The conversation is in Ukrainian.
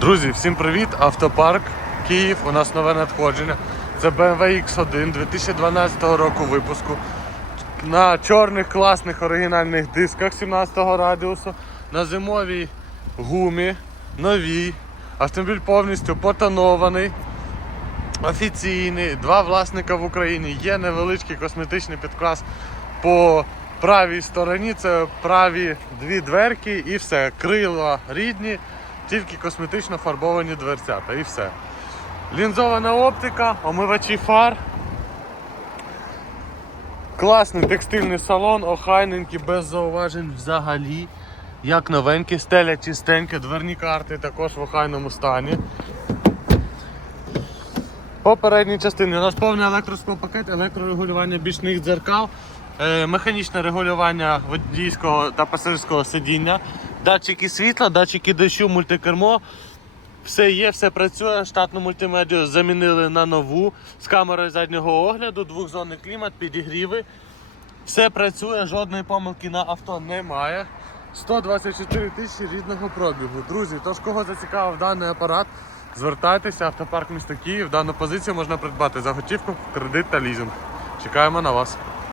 Друзі, всім привіт! Автопарк Київ. У нас нове надходження. Це BMW X1 2012 року випуску. На чорних класних оригінальних дисках 17-го радіусу, на зимовій гумі, новій. Автомобіль повністю потонований, офіційний, два власника в Україні. Є невеличкий косметичний підклас по правій стороні. Це праві дві дверки і все. Крила рідні, тільки косметично фарбовані дверцята і все. Лінзована оптика, омивачі фар. Класний текстильний салон, охайненький, без зауважень взагалі. Як новенький, стеля чистенька, дверні карти також в охайному стані. По передній частині у нас повний електросклопакет, електрорегулювання бічних дзеркал, механічне регулювання водійського та пасажирського сидіння, датчики світла, датчики дощу, мультикермо. Все є, все працює. Штатну мультимедію замінили на нову з камерою заднього огляду, двохзонний клімат, підігріви. Все працює, жодної помилки на авто немає. 124 тисячі рідного пробігу. Друзі, тож кого зацікавив даний апарат, звертайтеся, автопарк міста Київ. Дану позицію можна придбати за готівку, кредит та лізинг. Чекаємо на вас.